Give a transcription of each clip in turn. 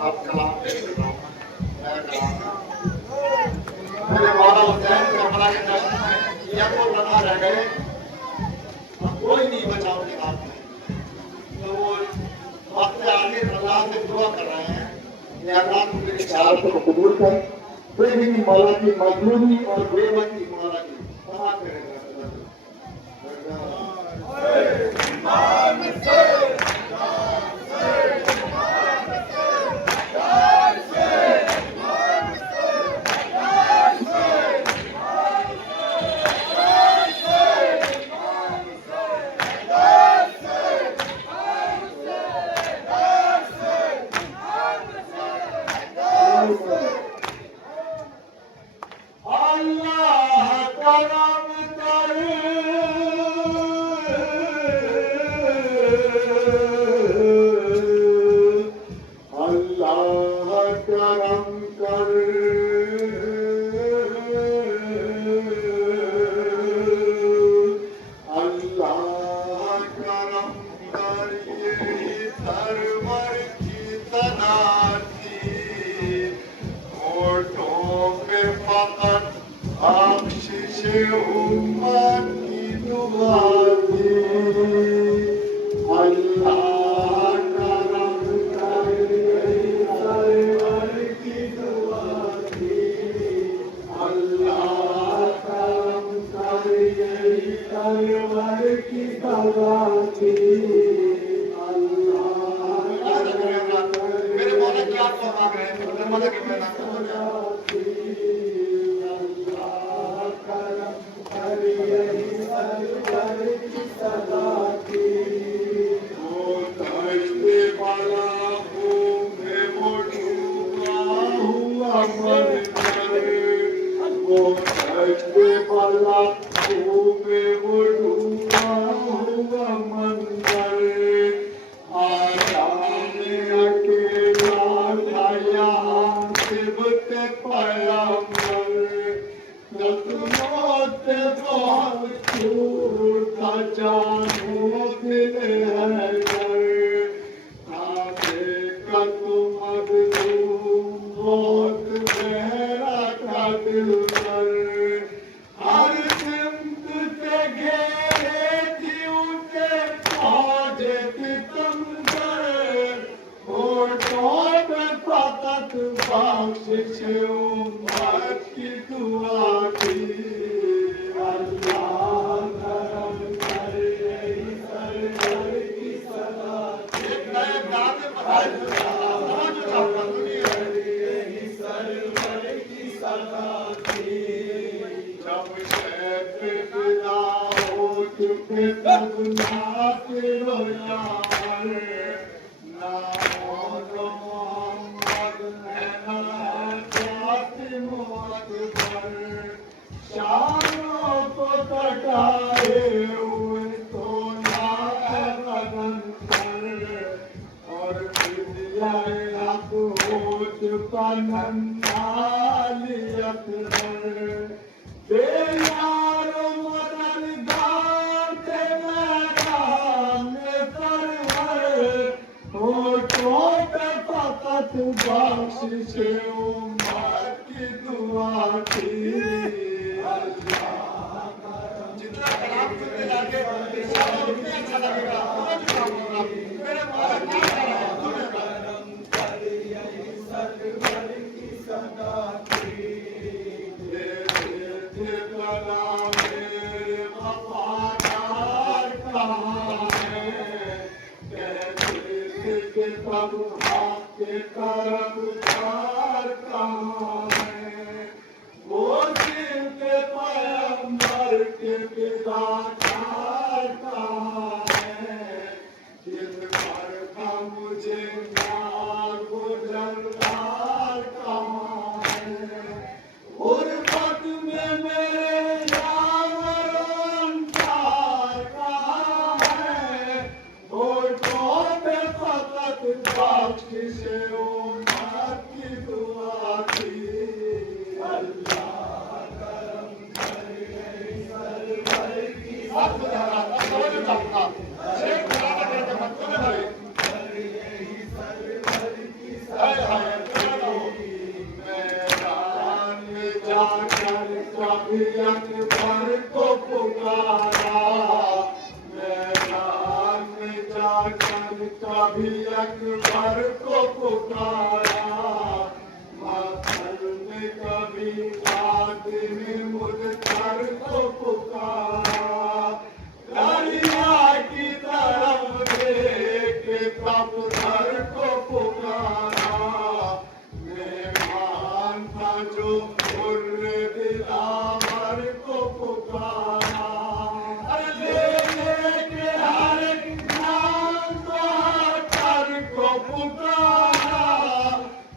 आप कलाम पेश करो। मैं कलाम मेरे मौला हुसैन करबला के दर्शन में ये को लम्हा रह गए, अब कोई नहीं बचा उनके साथ में। तो वो वक्त आगे अल्लाह से दुआ कर रहे हैं कि अल्लाह तू मेरी शहादत को कबूल कर, तेरी मौला की मजलूमी और बेबसी मौला की क्षमा करेगा। पुकारा, माखन ने कभी रात में मुझकर को पुकारा, दरिया की तरफ देख तब घर को पुकारा, मेहमान था जो मुर्रे दिलावर को पुकारा, अरे लेके हर एक नाम कर को पुकारा,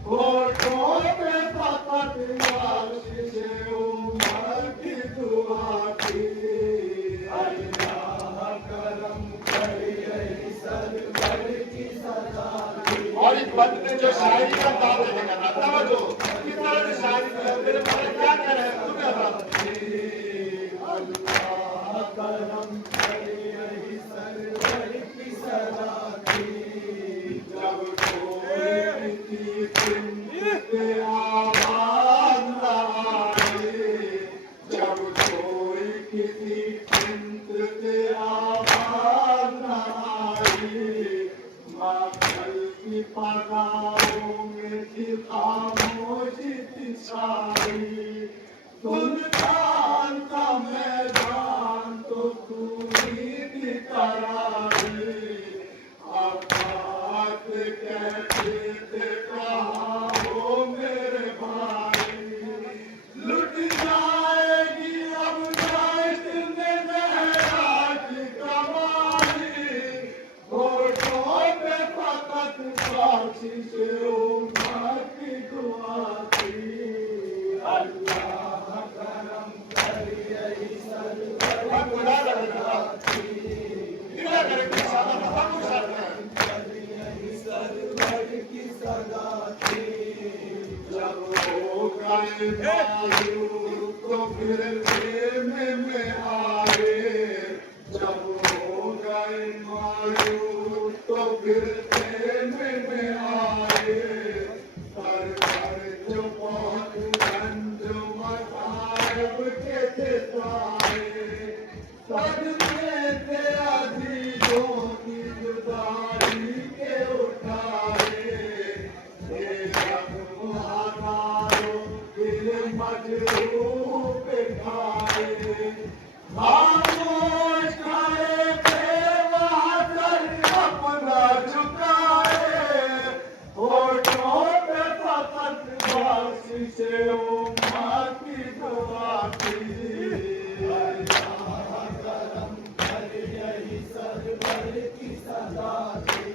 होठों पे फकत वाशिश उमर की दुआ थी, अल्लाह करम करे सरवर की सदा थी। और इस बंद ने जो शायरी का दावा देगा ना तवज्जो किस तरह से शायरी की मेरे बारे क्या कह रहे हैं तुम्हें बता, अल्लाह करम करे सरवर की सदा थी, जब कोई किसी पे आवाज न आए, जब कोई किसी पे आवाज न आई, माखन की पगारों में थी खामोशी थी छाई, सुल्तान का मैदान तो पूरी थी करारी, अब्बास कहते थे कहाँ हो मेरे भाई, लुट जाएगी अब जश्न में ज़हरा की कमाई, होठों पे फकत बाशिश उमर की दुआ थी, अल्लाह करम करे यही सरवर की सदा थी, सरवर की सदा थी, जब हो गए मायूस तो फिर खेमे में आए, जब हो गए मायूस तो फिर खेमे में आए, सरवर जो पहुँच अंजुमन साहिब के थे साए, सदमे थे अजीजों की जुदाई के उठाए, जख्म हजारों दिल मजरूह पे खाए, खामोश खड़े थे वहाँ सर अपना झुकाए, होठों पे फकत बाशिश उमर की दुआ थी, अल्लाह करम करे यही सरवर की सदा थी,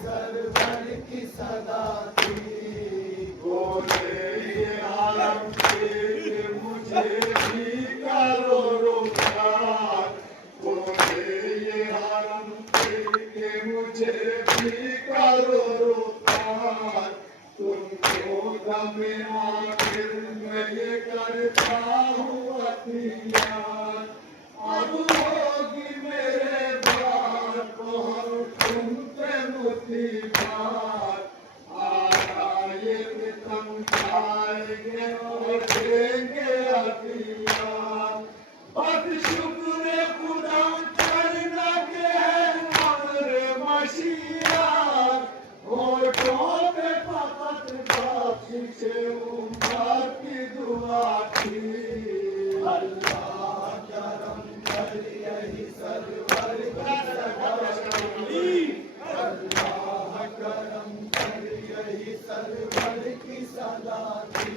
सरवर की सदा थी, बोले ये आलम के मुझे भी करो रुखसार, बोले ये आलम के मुझे भी करो रुखसार, तुमको दमे आखिर में ये करता हूँ अतियार, अब होगी मेरे द्वार पर तुम पे मुसीबत, आया ये सितम जाएंगे और देंगे अतियार, बस शुक्र खुदा करना के अमर मशीयात, होठों पे फकत बाशिश उमर की दुआ थी, अल्लाह करम करे यही सरवर की सदा थी, अल्लाह करम करे यही सरवर की सदा थी,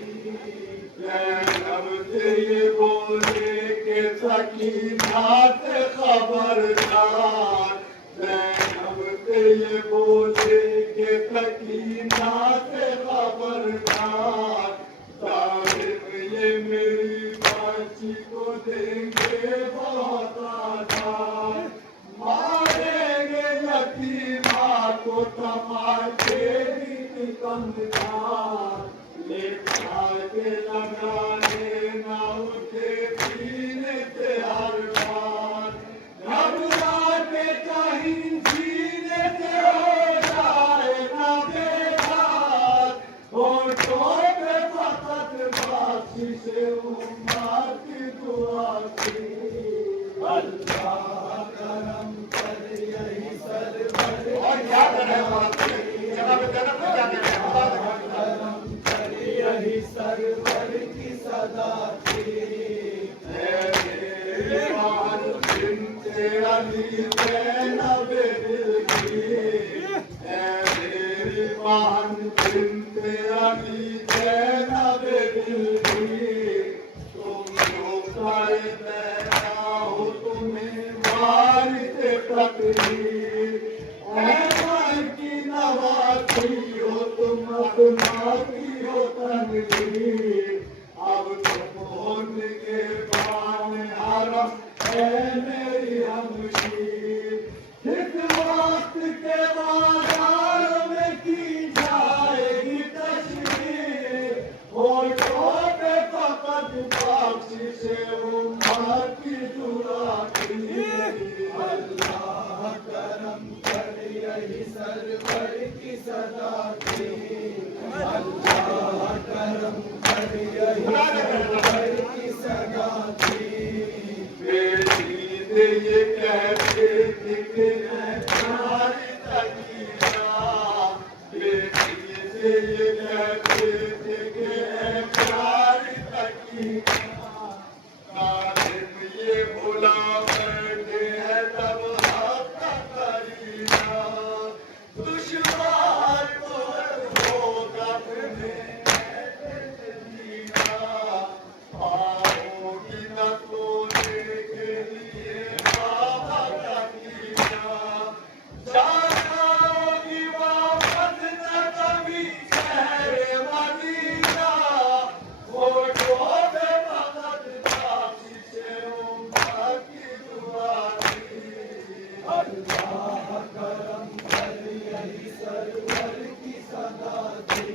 जैनब से ये बोले के सकीना से खबरदार, जैनब से ये बोले के सकीना से खबरदार, साहिब ये मेरी बच्ची को देंगे बहुत आधार, मारेंगे यतीमा को तमाचे निकंदार, लेखा के लगाने ना उठे सीने से हर बार, घबरा के कहीं सीने से हो जाए ना बेकार, होठों पे फकत बाशिश उमर की दुआ थी, अल्लाह करम करे यही सर जनाब जनक क्या कह रहे हैं? यही सरवर की सदा थी। अली ज़ैनबे दिल की, मेरी मान बिन्ते अली ज़ैनबे दिल की, तुम जो पैदा हो तुम्हें वारिसे तकदीर, ऐमान की नवाज़ी हो तुम अपना की हो तनवीर, अब तुम हो निगहबान हरम है मेरी हमशीर, इस वक्त के बाजार में की जाएगी तशरीर, होठों पे फकत बख्शिश उम्मत की दुआ की। अल्लाह करम कर यही सरवर की सदा थी। अल्लाह करम कर यही सरवर की सदा थी। ये कहते थे कि मैं तुम्हारी तकिया, बेटी से ये कहते थे कि मैं प्यारी तकिया, नाज़िम ये भुला बैठे हैं तब हक करीना, दुश्वार होगा तुम्हें जीना, पाओगी न सोने के लिए बाबा का कीना, जाओगी वापस न कभी शहर मदीना, होठों पे फकत बख्शिश उम्मत की दुआ की। अल्लाह करम कर यही सरवर की सदा थी।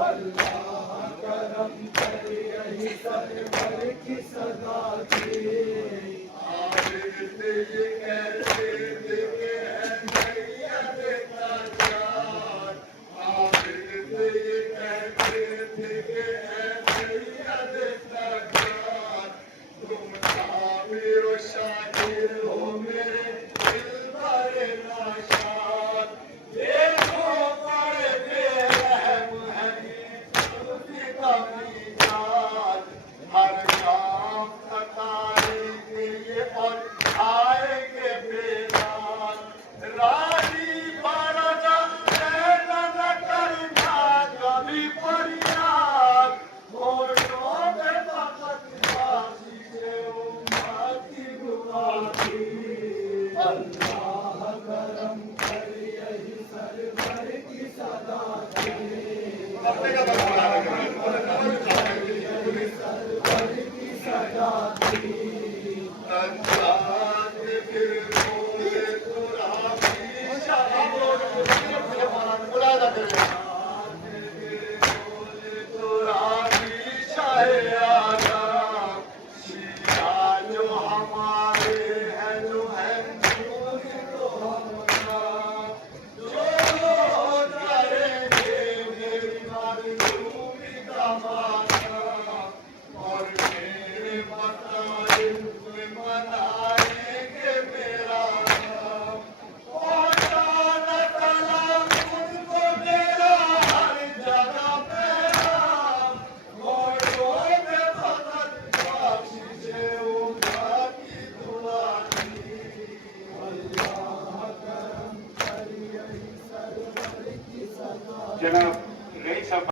अल्लाह करम कर यही सरवर की सदा थी। आखिर से ये कहते थे कि है मैयत का जान, आखिर से ये कहते थे कि है मैयत का जान, तुम साबिर व शाकिर हो मेरे दिलबर नाशाद, देखो बड़े बेरहम हैं तुझी का मीज़ान, हर काम सताएंगे ये और आएंगे बेदान, राजी बरदा रहना न करना कभी फरियाद, होठों पे फकत बख्शिश उम्मत की दुआ की। अल्लाह करम कर यही सरवर की सदा थी। अपने का बस बना रहे सरवर की सदा थी। और मेरे मताइब में मनाएंगे मेरा नाम, पहुंचाना सलाम उनको मेरा हर जगह पे नाम, होठों पे फकत बख्शिश उम्मत की दुआ की। अल्लाह करम कर यही सरवर की सदा थी। जनाब रईस साहब